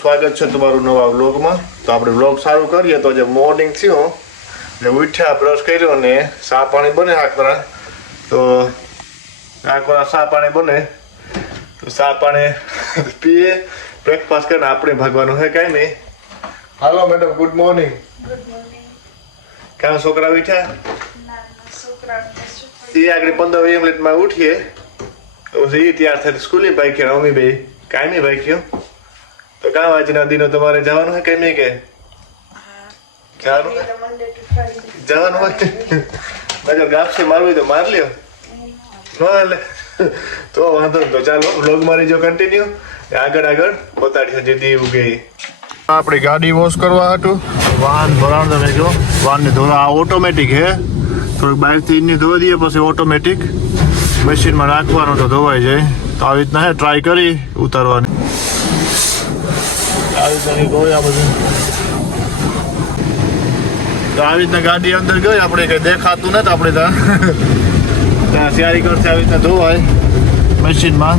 સ્વાગત છે તમારું નવા વ્લોગમાં. તો આપણે વ્લોગ સારું કરીએ તો જે મોર્નિંગ થયું જે ઉઠ્યા બ્રશ કર્યો ને ચા પાણી બને આખરા તો આખરા ચા પાણી બને તો ચા પાણી પીએ બ્રેકફાસ્ટ કરીને આપણે ભાગવાનું છે કાંઈ નહીં. હાલો મેડમ ગુડ મોર્નિંગ. ક્યાં છોકરા ઉઠ્યા? એ આગળ 15-20 મિનિટમાં ઉઠીએ પછી તૈયાર થઈને સ્કૂલે ભાગ્યા અમી ભાઈ કાંઈ ભાઈ ગયો તો કાં વાંચી નદીનો તમારે જવાનું હોય કેમ નહીં કે જવાનું હોય નજર ગાપશે મારવું હોય તો માર લ્યો ન એટલે તો વાંધો તો ચાલો વ્લોગ મારી જો કન્ટિન્યુ આગળ બતાડીશું જે દીવું ગઈ. આપણી ગાડી વોશ કરવા હતું વાહન ભરાણ તમે જો વાહનને ધોવા આ ઓટોમેટિક હે થોડીક બાઇકથી ઇન્જિન ધોઈ દઈએ પછી ઓટોમેટિક મશીનમાં નાખવાનું તો ધોવાઈ જાય તો આવી રીતના હે ટ્રાય કરી ઉતારવાની આવી રીતના ગઈ આ બધું તો આવી રીતના ગાડી અંદર ગઈ આપણે કંઈ દેખાતું નથી આપણે ત્યાં તૈયારી કરશે આવી રીતના ધોવાય મશીનમાં.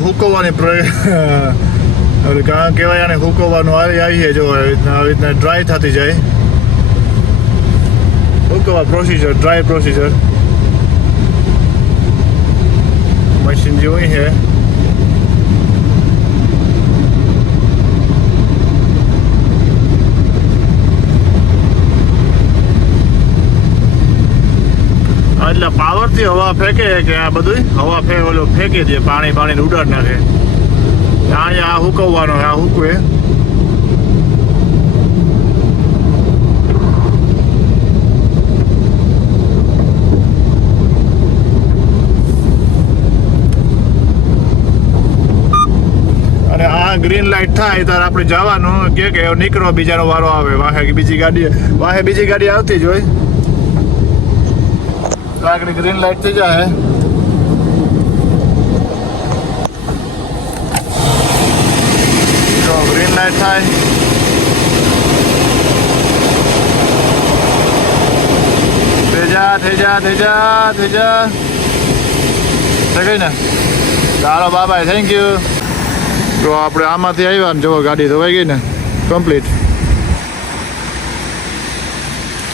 હુકવવાની કાં કહેવાય આને હુકવવાનું આવીએ જો આવી રીતના ડ્રાય થતી જાય હુકવા પ્રોસીજર ડ્રાય પ્રોસીજર મશીન જેવું છે. એટલે પાવરથી હવા ફેંકે કે આ બધું હવા ફેંકી દે પાણી ઉડાડ નાખે અહીંયા આ હુકવવાનો આ હુકવે અને આ ગ્રીન લાઈટ થાય ત્યારે આપણે જવાનું કે નીકળો બીજાનો વારો આવે વાહે બીજી ગાડી આવતી જ હોય આગળ ગ્રીન લાઈટ થઈ જાય જો ગ્રીન લાઈટ થાય થઈ જા થઈ ગઈ ને ચાલો બાબા થેન્ક યુ. તો આપણે આમાંથી આવ્યા ને જો ગાડી ધોવાઈ ગઈ ને કમ્પ્લીટ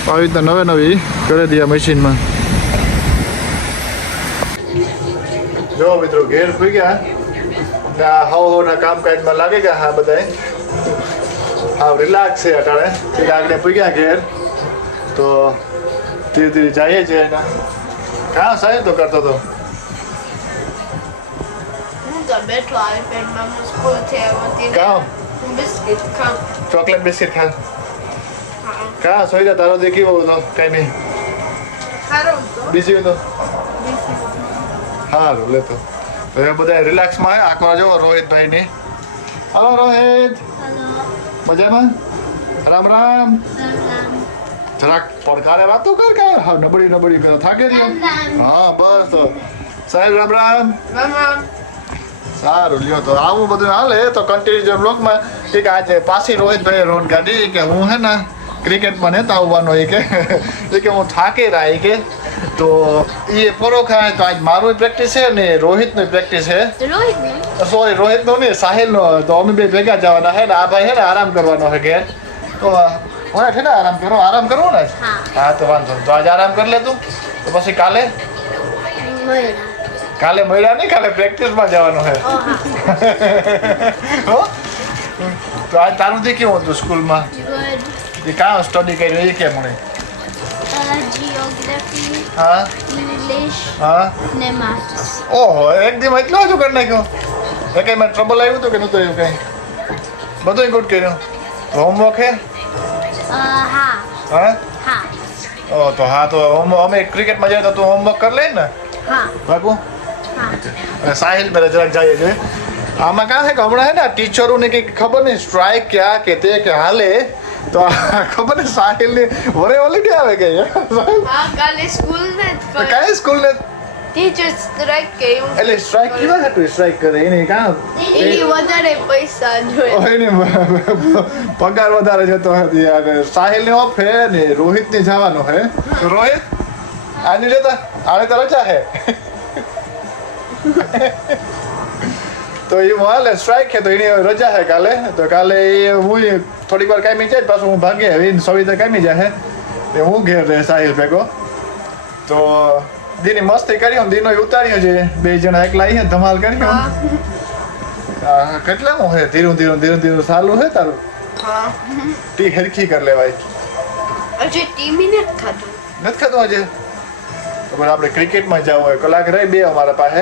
આવી રીતના નવી કરી દઈએ મશીનમાં. જો મિત્રો ઘેર પી ગયા હવના કામકાજમાં લાગી ગયા હા બધા હા રિલેક્સ છે અટાણે એટલે આગળ પી ગયા ઘેર તો ધીરે ધીરે જઈએ છીએ એના કાં સાહેબ તો કરતો હતો ચોકલેટ બિસ્કિટ ખા કાં સોઈ જા તારો દેખી બહુ તો કઈ નહીં બીજી તો સારું લેતો તો એ બધા રિલેક્સમાં આખવા જો રોહિતભાઈ ની. હલો રોહિત મજામાં રામ રામ જરાક પડકારે વાતો કર કે હા નબળી કરો થાકે રહ્યો હા બસ તો સાહેબ રામ રામ સારું લ્યો તો આવું બધું હાલે તો કન્ટિન્યુ બ્લોગમાં કે આજે પાછી રોહિતભાઈ રોડ ગાડી કે હું હે ને ક્રિકેટમાં નેતા આવવાનો એ કે હું થાકે રહ્યા કે તો એ પરો ખાય તો આજ મારું પ્રેક્ટિસ છે ને રોહિતનું પ્રેક્ટિસ છે સોરી રોહિતનું નહીં સાહિલનો તો અમે બે ભેગા જવાના છે ને આ ભાઈ છે ને આરામ કરવાનો છે ઘેર તો હોય છે ને આરામ કરવો ને હા તો વાંધો તો આજે આરામ કરી લે તું તો પછી કાલે મળ્યા નહીં કાલે પ્રેક્ટિસમાં જવાનું છે તો આજ તારું થી કેવું હતું સ્કૂલમાં એ કાં સ્ટડી કર્યું એ કેમ મને Geography, હા English, હા ને maths. ઓહો એક દી એટલો જ કરી નાખ્યો એ કઈ મને ટ્રબલ આવ્યું હતું કે નતું આવ્યું કઈ બધું ગુડ કર્યું હોમવર્ક હે હા હા હા ઓ તો હા તો અમે ક્રિકેટમાં જઈએ તો તું હોમવર્ક કરી લે ને હા બાપુ હા અને સાહિલ પહેલા જરાક જઈએ છે આમાં કાં છે કે હમણાં હે ને ટીચરોને કંઈક ખબર નહીં સ્ટ્રાઇક ક્યાં કે તે કે હાલે તો ખબર ને સાહિલની વરે ઓલી આવે ગઈ હા કાલે સ્કૂલ ને કઈ સ્કૂલને ટીચર સ્ટ્રાઇક કર્યું એટલે સ્ટ્રાઇક કેવા હતું સ્ટ્રાઇક કરે એને કાં એની વધારે પૈસા જોઈએ એને પગાર વધારે જતો હતી અને સાહિલને ઓફ હે ને રોહિતને જવાનો હે તો રોહિત આજે જતા આને તો રજા હે તો એ હાલે સ્ટ્રાઇક છે તો એની રજા છે કાલે તો કાલે એ હું થોડીક વાર કામી જાય પાછું હું ભાગે હવે સવિતા કામી જાય એ હું ઘેર રહે સાહિલ ભેગો તો દીની મસ્તી કરી દીનો ઉતાર્યો છે બે જણા એકલા આવીએ ધમાલ કરી કેટલા હું હે ધીરું ધીરું સારું હે તારું હા ટી હરખી કરી લેવાય હજી ટીમી ને ખાતું નથી ખાતું આજે તો પણ આપણે ક્રિકેટમાં જવું હોય કલાક રહી બે અમારા પાસે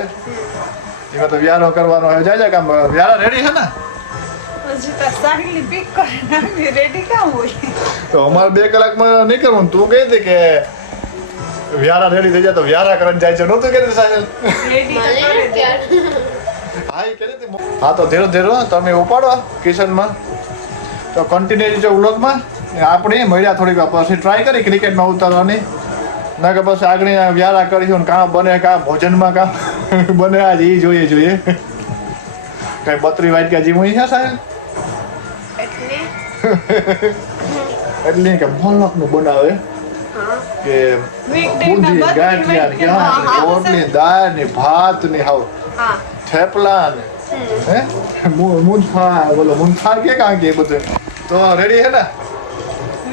એમાં તો વ્યારો કરવાનો હોય જાય કામ વ્યારા રેડી છે ને હજી તો સાહિલની પીક કરે નાખી રેડી કામ હોય તો અમારે 2 કલાકમાં નહીં કરવાનું તું કહી દે કે વ્યારા રેડી થઈ જાય તો વ્યારા કરીને જાય છે નહોતું કીધું સાહેબ રેડી તો કરે દે હા એ કરી હતી હા તો ધીરે ધીરે તમે ઉપાડો કિશનમાં તો કન્ટિન્યુ જો વ્લોગમાં આપણે મળ્યા થોડીક વાર પછી ટ્રાય કરી ક્રિકેટમાં ઉતારવાની ના કે પછી આગળ વ્યારા કરીશું ને કાં બને કાં ભોજનમાં કાં બને આજ એ જોઈએ કઈ 32 વાટકા જીવું છે સાહેબ એટલે એટલે કે મોલકનું બનાવે કે બુંદી ગાંઠિયા ને ક્યાં રોટલી દાળ ને ભાત ને હાવ હા થેપલા ને હે મૂંગફા બોલો મૂંગફા કે કાં કે બધું તો રેડી હે ને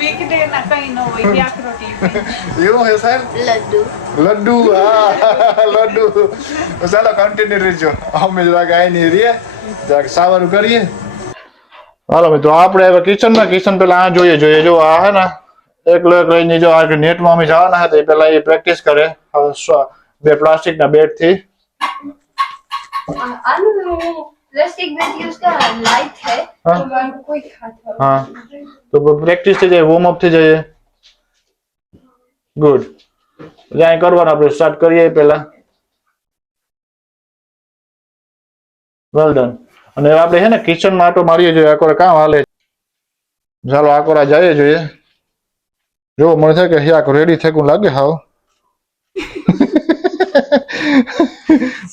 વીકડે ના કઈ ન હોય યાક રોટલી એવું હે સાહેબ લડ્ડુ હા લડ્ડુ ચાલો કન્ટિન્યુ રહેજો અમે જરાક આવીને રહીએ જરાક સાવરું કરીએ હાલો મિત્રો આપણે હવે કિચન પેલા આ જોઈએ જો આ હે ને એકલો લઈને જો આ નેટમાં અમે જવાના હતા પેલા એ પ્રેક્ટિસ કરે બે પ્લાસ્ટિકના બેટ થી प्लास्टिक बैग यूज का लाइट है हाँ? तो मैं कोई खाता હા તો પ્રેક્ટિસ થઈ જાય વોર્મ અપ થઈ જાય ગુડ જાય કરવાનું આપણે સ્ટાર્ટ કરીએ પહેલા વેલ ડન અને આપણે હે ને કિચનમાં આટો મારીએ જોઈએ આકોરા કામ હાલે ચાલો આકોરા જઈએ જોઈએ જો મને થાય કે યાક રેડી થયું લાગે હાવ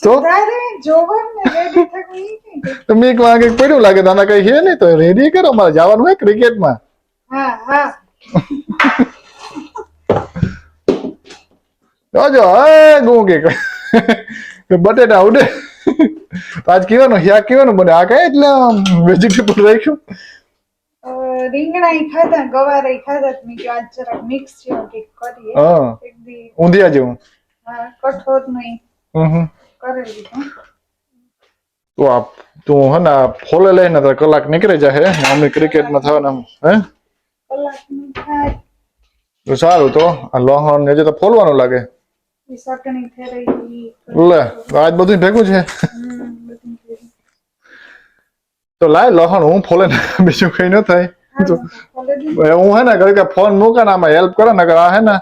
તો તારે જોવન ને રેડી થવું ઈ કે તમે એક વાગે પડ્યું લાગે તાના કઈ છે નહીં તો રેડી કરો મારે જવાનું હોય ક્રિકેટમાં હા હા જોજો હે ગું કે બટેટા ઉડે આજ કેવાનું યાક કેવાનું બને આ કઈ એટલે વેજીટેબલ રાખ્યું રીંગણા ખાધા ગવારે ખાધા મેં કે આજ જરાક મિક્સ જેવું કંઈક કરીએ હા એક દી ઊંધિયા જેવું હા કઠોળ નું હમ કરી લીધું તો આ તું હે ને ફોલે લઈને તો કલાક નીકળી જાય હે અમે ક્રિકેટમાં થવાના હે કલાકનું થાય તો સારું તો આ લોહણ ને જે તો ફોલવાનું લાગે એ ચટણી ફેરવી લે આજ બધું ભેગું છે બધું ફેરવી. તો લાય લોહણ હું ફોલે ને બીજું કઈ ન થાય તો ફોલે દી હું હે ને ઘરે ફોન મૂકે ને આમાં હેલ્પ કરે ને આ હે ને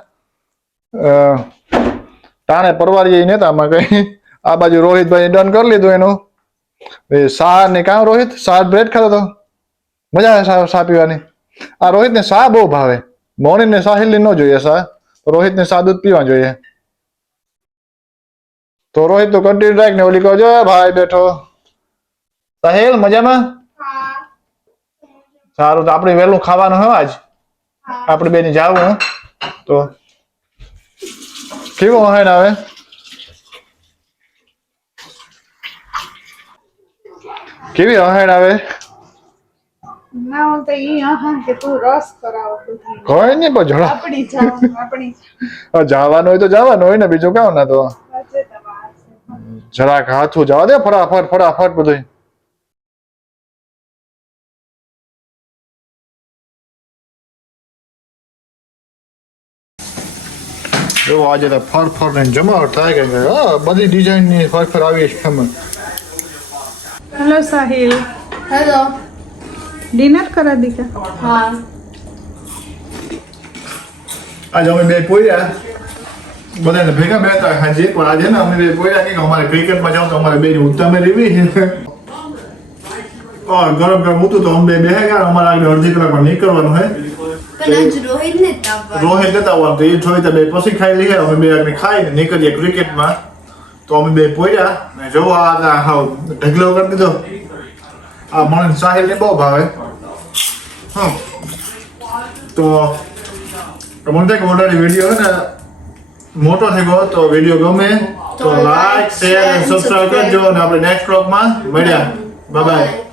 ટાણે પરવારી ને આમાં કઈ આ બાજુ રોહિતભાઈ ડન કરી લીધું એનું એ શાહ ને કામ રોહિત શાહ બ્રેડ ખાતો તો મજા આવે શા પીવાની આ રોહિત ને શાહ બહુ ભાવે મોર્નિંગ ને સાહિલ ને ન જોઈએ શાહ રોહિત ને શાહ દૂધ પીવા જોઈએ તો રોહિત તો કન્ટિન્યુ રાખ ને ઓલી કહો જો ભાઈ બેઠો સાહિલ મજામાં સારું તો આપણે વહેલું ખાવાનું હોય આજ આપણે બેની જાવું તો કેવું હોય ને હવે કેવી હહેણ આવે ના હું તો ઈ હા કે તું રસ કરાવો બધી કોઈ નહીં પણ જણા આપણી જવાનું જવાનું હોય તો જવાનું હોય ને બીજું કામ ના તો આજે તમારે જરાક હાથું જવા દે ફટાફટ બધું જો આજે તો ફર ને જમાવટ થાય કે બધી ડિઝાઇનની ફર આવી છે એમાં. हेलो साहिल हेलो डिनर करा दी क्या हाँ આજે અમે બે પોયા બધાને ભેગા બેઠા હાજી પણ આજે ને અમે બે પોયા કે અમારે ક્રિકેટમાં જાવ તો અમારે બે ઉત્તમે લેવી છે और गरम गरम होતું તો અમે બે બેહેગા અમારે આગળ અડધી કલાકમાં નીકળવાનું હે પણ આજ રોહિત ને તાવ રોહિત નતા આવવાનું તો એ થોડી તો બે પછી ખાઈ લઈએ અમે બે આગળ ખાઈને નીકળીએ ક્રિકેટમાં તો અમે બે પોયા ને જો આ હાવ ઢગલો કરી દીધો આ મને સાહિલ ને બહુ ભાવે હા તો મને થાય કે ઓલરેડી વિડીયો હે ને મોટો થઈ ગયો તો વિડીયો ગમે તો લાઈક શેર અને સબસ્ક્રાઇબ કરજો અને આપણે નેક્સ્ટ વ્લોગમાં મળ્યા બાય બાય